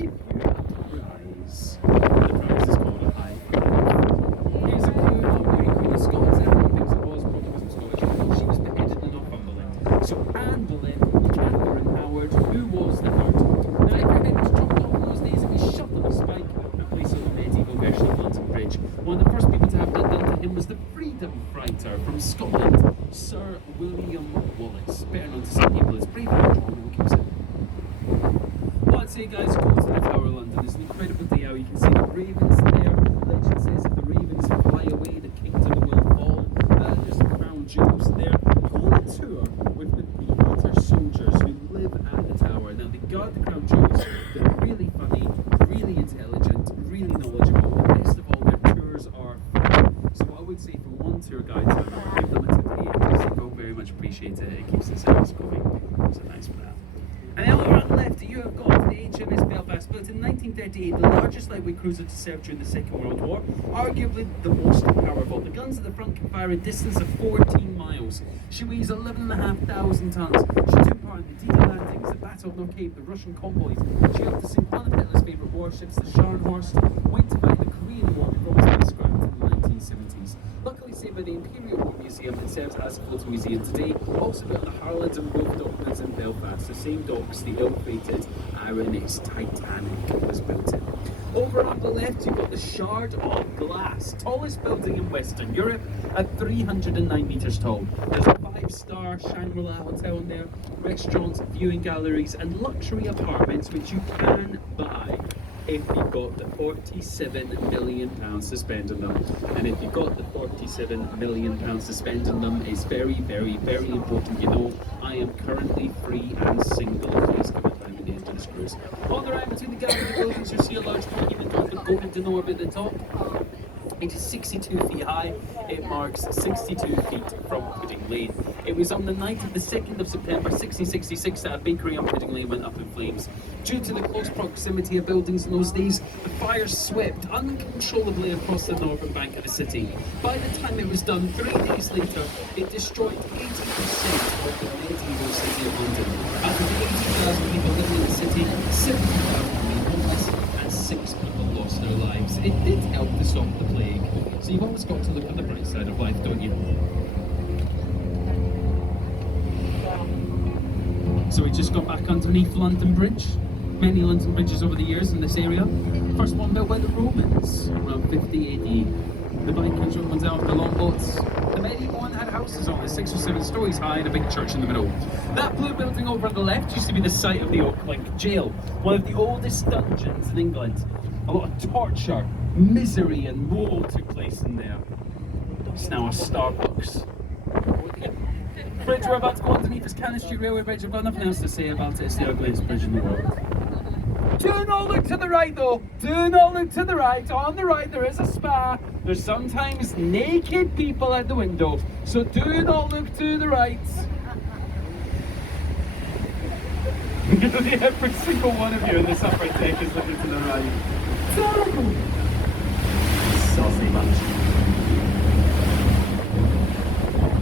give you a prize. The prize is called a high five. Here's a clue. Not Mary Queen of Scots. Everyone thinks it was, probably wasn't Scottish. She was beheaded in Northumberland. So Anne Boleyn, Catherine Howard, who was the third? Now, if your head was chopped off in those days, it was shoved on a spike and placed on the medieval version of London Bridge. One of the first people to have that done to him was the freedom fighter from Scotland, Sir William Wallace, better known to some people as Brave John Wilkinson. Well, I'd say, guys, go to the Tower of London. It's an incredible day out. You can see the ravens there. Legend says if the ravens fly away, the kingdom will fall. There's the crown jewels there. Go on a tour with the theatre soldiers who live at the tower. Now, they guard the crown jewels. They're really funny, really intelligent, really knowledgeable. And best of all, their tours are free. So what I would say from one tour guide to another, give them a tip because they'll very much appreciate it. It keeps the service going. So thanks for that. And then over on the left, you have got the HMS Belfast, built in 1938, the largest lightweight cruiser to serve during the Second World War, arguably the most powerful. The guns at the front can fire a distance of 14 miles. She weighs 11,500 tons. She took part in the D-Day landings, the Battle of North Cape, the Russian convoys. She helped to sink one of Hitler's favourite warships, the Scharnhorst, went to fight the Korean War before it was being scrapped in the 1970s. Luckily saved by the Imperial War Museum, it serves as a floating museum today. Also built the Harland and Wolff dockyards in Belfast, the same docks the ill-fated RMS Titanic was built in. Over on the left, you've got the Shard of Glass, tallest building in Western Europe at 309 metres tall. There's a 5-star Shangri-La hotel in there, restaurants, viewing galleries, and luxury apartments which you can buy if you've got the £47 million to spend on them. And if you've got the £47 million to spend on them, it's very, very, very important. You know, I am currently free and single. Please come and find me the end of this cruise. On the right between the gallery buildings, you'll see a large monument with the golden orb at the top. It is 62 feet high. It marks 62 feet from Pudding Lane. It was on the night of the 2nd of September 1666 that a bakery on Pudding Lane went up in flames. Due to the close proximity of buildings in those days, the fire swept uncontrollably across the northern bank of the city. By the time it was done, 3 days later, it destroyed 80% of the medieval city of London. Out of the 80,000 people living in the city, 70,000 were homeless and 6 people lost their lives. It did help to stop the plague. So you've always got to look at the bright side of life, don't you? So we just got back underneath London Bridge. Many London bridges over the years in this area. First one built by the Romans around 50 AD. The Vikings were ones out of the longboats. The medieval one had houses on it, 6 or 7 stories high and a big church in the middle. That blue building over on the left used to be the site of the Oaklink Jail, one of the oldest dungeons in England. A lot of torture, misery and woe took place in there. It's now a Starbucks. Bridge we're about to go underneath is Cannon Street Railway Bridge. I've got nothing else to say about it. It's the ugliest bridge in the world. Do not look to the right though. Do not look to the right. On the right there is a spa. There's sometimes naked people at the window. So do not look to the right. Every single one of you in this upper deck is looking to the right. Terrible. Saucy bunch.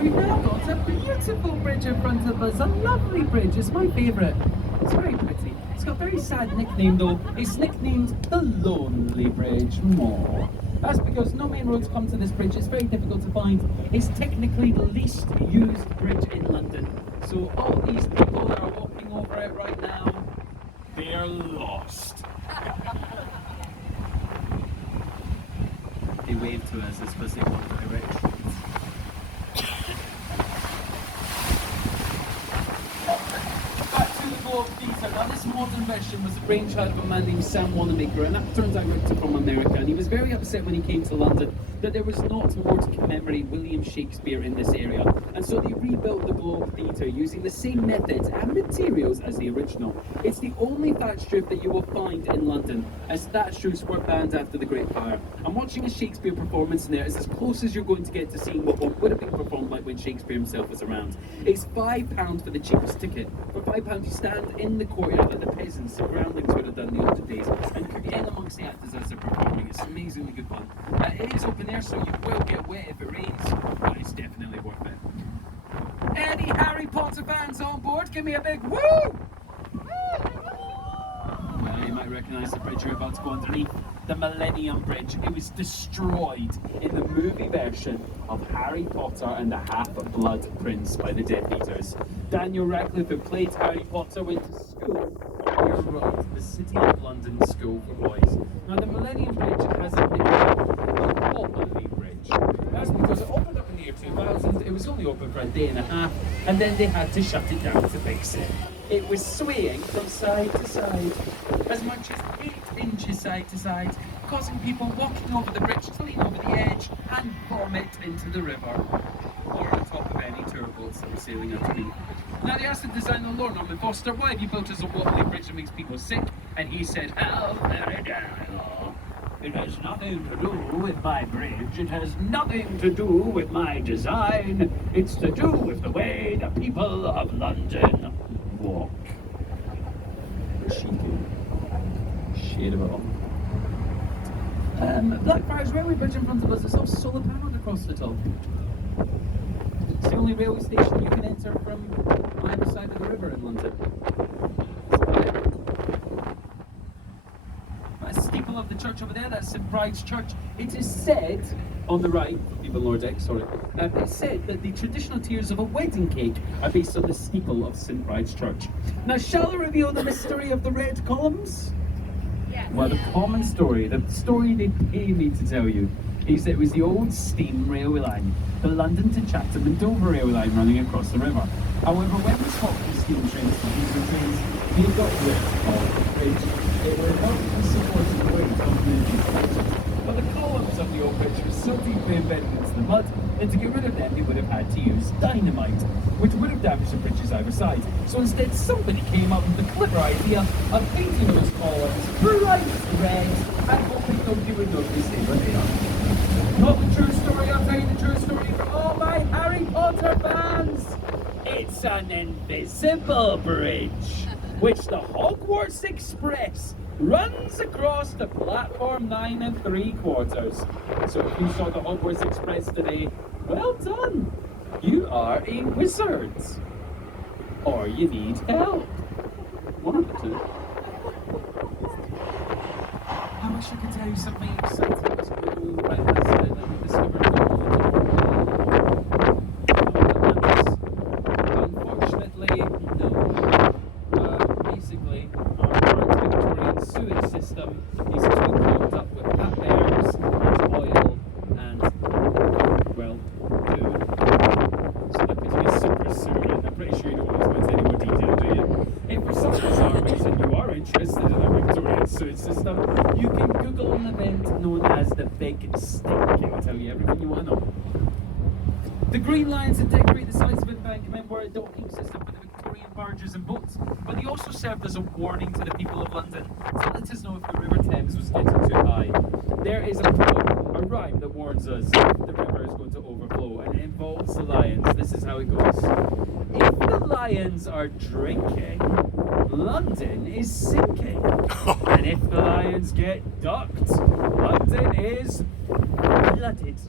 We've now got a beautiful bridge in front of us, a lovely bridge, it's my favourite. It's very pretty. It's got a very sad nickname though. It's nicknamed the Lonely Bridge. More. That's because no main roads come to this bridge, it's very difficult to find. It's technically the least used bridge in London. So all these people that are walking over it right now, they are lost. They wave to us as because they want directions. Theatre. Now this modern version was the brainchild of a man named Sam Wanamaker, an actor and director from America, and he was very upset when he came to London that there was not more to commemorate William Shakespeare in this area, and so they rebuilt the Globe Theatre using the same methods and materials as the original. It's the only thatched roof that you will find in London, as thatched roofs were banned after the Great Fire, and watching a Shakespeare performance in there is as close as you're going to get to seeing what would have been performed like when Shakespeare himself was around. It's £5 for the cheapest ticket. For £5 you stand in the courtyard like the peasants, the groundlings would have done the older days, and could get in amongst the actors as they're performing. It's amazingly good fun. It is open air, so you will get wet if it rains, but it's definitely worth it. Any Harry Potter fans on board? Give me a big woo! Well, you might might recognise the bridge you're about to go underneath. The Millennium Bridge. It was destroyed in the movie version of Harry Potter and the Half-Blood Prince by the Death Eaters. Daniel Radcliffe, who played Harry Potter, went to school on your road, the City of London School for Boys. Now, the Millennium Bridge has a nickname, Openly Bridge. That's because it opened up in the year 2000. It was only open for a day and a half, and then they had to shut it down to fix it. It was swaying from side to side, as much as 8 inches side to side, causing people walking over the bridge to lean over the edge and vomit into the river, or on top of any tour boats that were sailing underneath. Now they asked the designer Lord Norman Foster, why have you built us a waterway bridge that makes people sick? And he said, how very terrible. It has nothing to do with my bridge. It has nothing to do with my design. It's to do with the way the people of London walk. Cheeky. Shade of it all. Blackfriars Railway Bridge in front of us is all solar panelled across the top. It's the only railway station you can enter from either side of the river in London. That steeple of the church over there, that's St Bride's Church. It is said, on the right, even lower deck, sorry, it's said that the traditional tiers of a wedding cake are based on the steeple of St Bride's Church. Now, shall I reveal the mystery of the red columns? Yes. Well, the common story, the story they pay me to tell you, is that it was the old steam railway line, the London to Chatham and Dover railway line running across the river. However, when we swapped the steam trains to diesel trains, they got rid of the bridge. It would help to support the weight of the but the columns of the old bridge were so deeply embedded into the mud that to get rid of them they would have had to use dynamite, which would have damaged the bridges either side. So instead somebody came up with the clever idea of painting those columns bright red and hoping nobody would notice they were there. Not the true story, I'll tell you the true story for all my Harry Potter fans! It's an invisible bridge, which the Hogwarts Express runs across the platform 9 3/4. So if you saw the Hogwarts Express today, well done! You are a wizard. Or you need help. One of the two. I wish I could tell you something exciting that's going to go right past it that we discovered. Unfortunately, no. Basically, our current Victorian sewage system is too clogged up with cat bears and oil and, well, poo. So that could be super sewer, and I'm pretty sure you don't want to go into any more detail, do you? If for some bizarre reason you are interested in a Victorian sewage system, you can Google an event known as the Big Stink. It will tell you everything you want to know. The Green Lions that decorate the sides of embankment were a docking system for the Victorian barges and boats, but they also served as a warning to the people of London to let us know if the River Thames was getting too high. There is a rhyme that warns us if the river is going to overflow, and it involves the lions. This is how it goes. If the lions are drinking, London is sinking. And if the lions get ducked, London is flooded.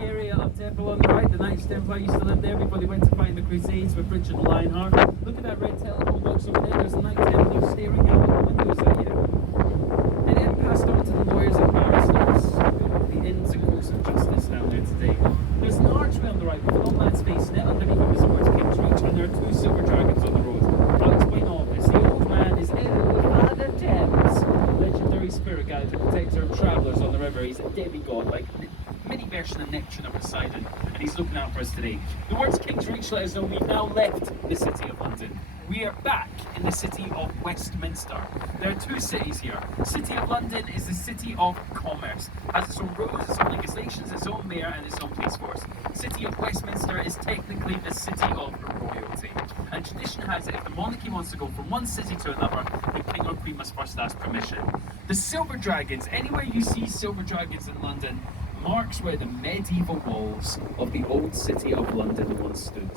Area of Temple on the right, the Knights Templar used to live there before they went to find the Crusades with Richard and Lionheart. Look at that red telephone box over there, there's a Knight Templar staring out of the windows at you. And then passed on to the lawyers and barristers, the inns and courts of justice down there today. There's an archway on the right with an old man's face in it, underneath it was the words King's Reach, and there are 2 silver dragons on the road. I'll explain all of this. The old man is Father Thames, legendary spirit guide and protector of travellers on the river. He's a demigod, like mini version of Neptune or Poseidon, and he's looking out for us today. The words King's Reach let us know we've now left the city of London. We are back in the city of Westminster. There are 2 cities here. City of London is the city of commerce, has its own roads, its own legislations, its own mayor and its own police force. City of Westminster is technically the city of royalty. And tradition has it if the monarchy wants to go from one city to another, the king or queen must first ask permission. The silver dragons, anywhere you see silver dragons in London, marks where the medieval walls of the old city of London once stood.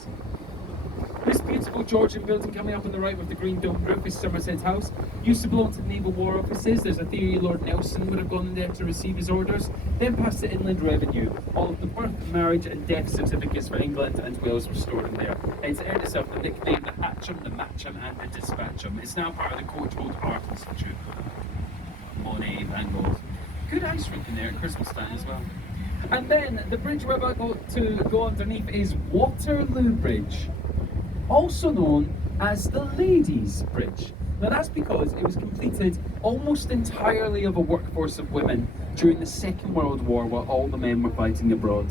This beautiful Georgian building coming up on the right with the green dome roof is Somerset House. Used to belong to the Naval War Offices. There's a theory Lord Nelson would have gone in there to receive his orders. Then past the Inland Revenue. All of the birth, marriage and death certificates for England and Wales were stored in there. It's earned itself the nickname the Hatcham, the Matcham and the Dispatcham. It's now part of the Coachwold Art Institute. Monet, Van Gogh. Good ice rink in there at Christmas time as well. And then the bridge we're about to go underneath is Waterloo Bridge, also known as the Ladies' Bridge. Now that's because it was completed almost entirely of a workforce of women during the Second World War while all the men were fighting abroad.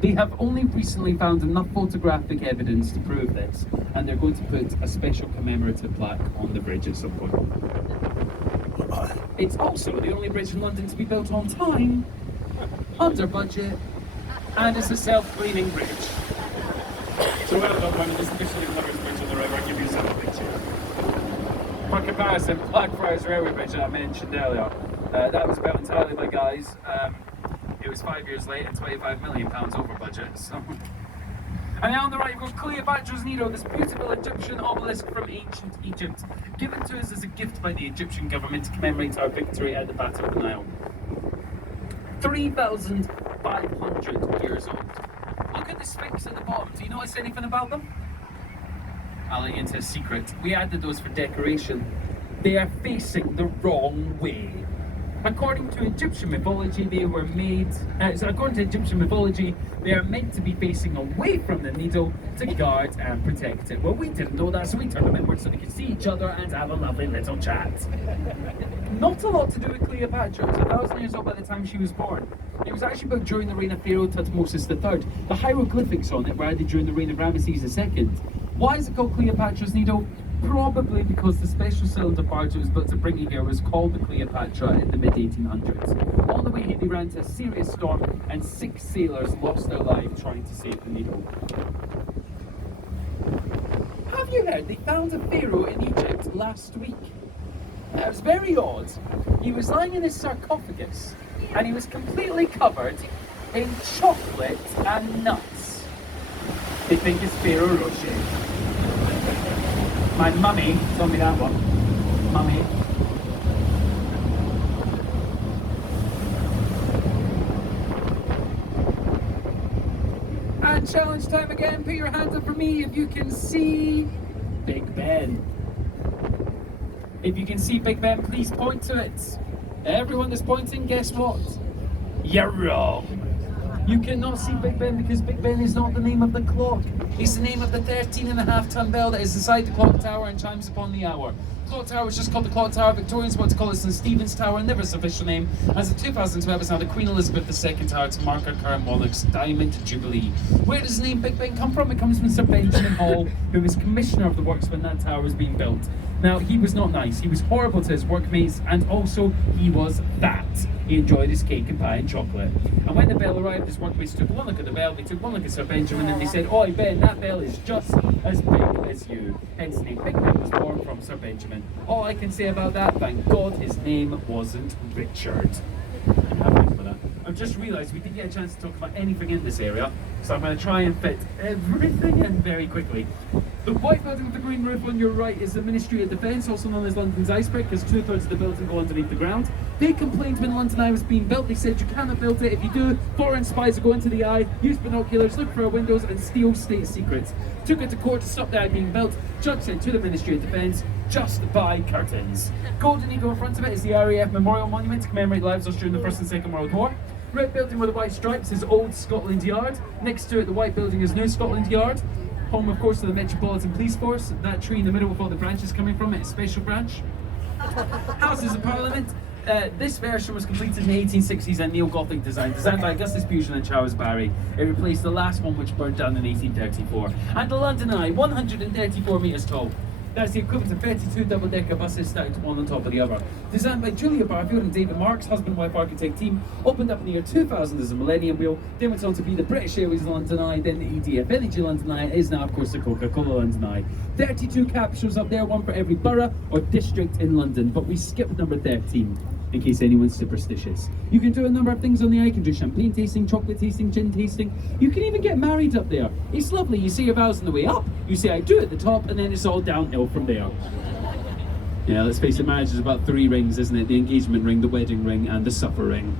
They have only recently found enough photographic evidence to prove this, and they're going to put a special commemorative plaque on the bridge at some point. It's also the only bridge in London to be built on time, under budget, and it's a self-cleaning bridge. So well done, women. This is officially the longest bridge on the river. I'll give you some picture. For comparison, Blackfriars Railway Bridge that I mentioned earlier, that was built entirely by guys. It was 5 years late and £25 million over budget. So. And now on the right you've got Cleopatra's Needle, this beautiful Egyptian obelisk from ancient Egypt, given to us as a gift by the Egyptian government to commemorate our victory at the Battle of the Nile. 3,500 years old. Look at the Sphinx at the bottom. Do you notice anything about them? I'll let you into a secret. We added those for decoration. They are facing the wrong way. According to Egyptian mythology, they are meant to be facing away from the needle to guard and protect it. Well, we didn't know that, so we turned them inward so they could see each other and have a lovely little chat. Not a lot to do with Cleopatra. It was 1,000 years old by the time she was born. It was actually built during the reign of Pharaoh Thutmose III. The hieroglyphics on it were added during the reign of Ramesses II. Why is it called Cleopatra's Needle? Probably because the special cylinder barge that was built to bring it here was called the Cleopatra in the mid-1800s. On the way here they ran into a serious storm and 6 sailors lost their lives trying to save the needle. Have you heard they found a pharaoh in Egypt last week? It was very odd. He was lying in his sarcophagus and he was completely covered in chocolate and nuts. They think it's Pharaoh Rocher. My mummy told me that one. Mummy. And challenge time again. Put your hands up for me if you can see Big Ben. If you can see Big Ben, please point to it. Everyone that's pointing, guess what? You're wrong. You cannot see Big Ben because Big Ben is not the name of the clock. It's the name of the 13.5-ton bell that is inside the clock tower and chimes upon the hour. The clock tower was just called the clock tower. Victorians want to call it St Stephen's Tower, never its official name. As of 2012, it's now the Queen Elizabeth II Tower to mark our current monarch's Diamond Jubilee. Where does the name Big Ben come from? It comes from Sir Benjamin Hall, who was commissioner of the works when that tower was being built. Now, he was not nice. He was horrible to his workmates, and also he was fat. He enjoyed his cake and pie and chocolate. And when the bell arrived, his workmates took one look at the bell, they took one look at Sir Benjamin, and they said, "Oi, Ben, that bell is just as big as you." Hence the name Big Ben was born from Sir Benjamin. All I can say about that, thank God his name wasn't Richard. I'm happy for that. I've just realised we didn't get a chance to talk about anything in this area, so I'm going to try and fit everything in very quickly. The white building with the green roof on your right is the Ministry of Defence, also known as London's iceberg, because 2/3 of the building go underneath the ground. They complained when London Eye was being built. They said you cannot build it. If you do, foreign spies will go into the eye, use binoculars, look for our windows and steal state secrets. Took it to court to stop the eye being built. Judge said to the Ministry of Defence, just buy curtains. Golden Eagle in front of it is the RAF Memorial Monument to commemorate lives lost during the First and Second World War. Red building with the white stripes is Old Scotland Yard. Next to it, the white building is New Scotland Yard. Home, of course, to the Metropolitan Police Force. That tree in the middle with all the branches coming from it is Special Branch. Houses of Parliament. This version was completed in the 1860s and neo-Gothic design, designed by Augustus Buchan and Charles Barry. It replaced the last one which burned down in 1834. And the London Eye, 134 metres tall. That's the equivalent of 32 double-decker buses stacked one on top of the other. Designed by Julia Barfield and David Marks, husband-wife architect team, opened up in the year 2000 as a Millennium Wheel, then went on to be the British Airways London Eye, then the EDF Energy London Eye, is now of course the Coca-Cola London Eye. 32 capsules up there, one for every borough or district in London, but we skipped number 13. in case anyone's superstitious. You can do a number of things on there. You can do champagne tasting, chocolate tasting, gin tasting. You can even get married up there. It's lovely. You say your vows on the way up, you say I do at the top, and then it's all downhill from there. Yeah, let's face it, marriage is about 3 rings, isn't it? The engagement ring, the wedding ring, and the supper ring.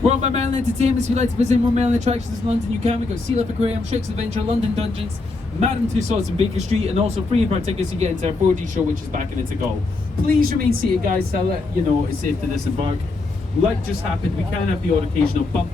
We're on by Merlin Entertainment. If you'd like to visit more Merlin attractions in London, you can. We've got Sea Life Aquarium, Shakes Adventure, London Dungeons, Madame Tussauds and Baker Street, and also free of our tickets you get into our 4D show, which is back in its go. Please remain seated, guys, so that you know it's safe to disembark. Like just happened, we can have the odd occasional bump.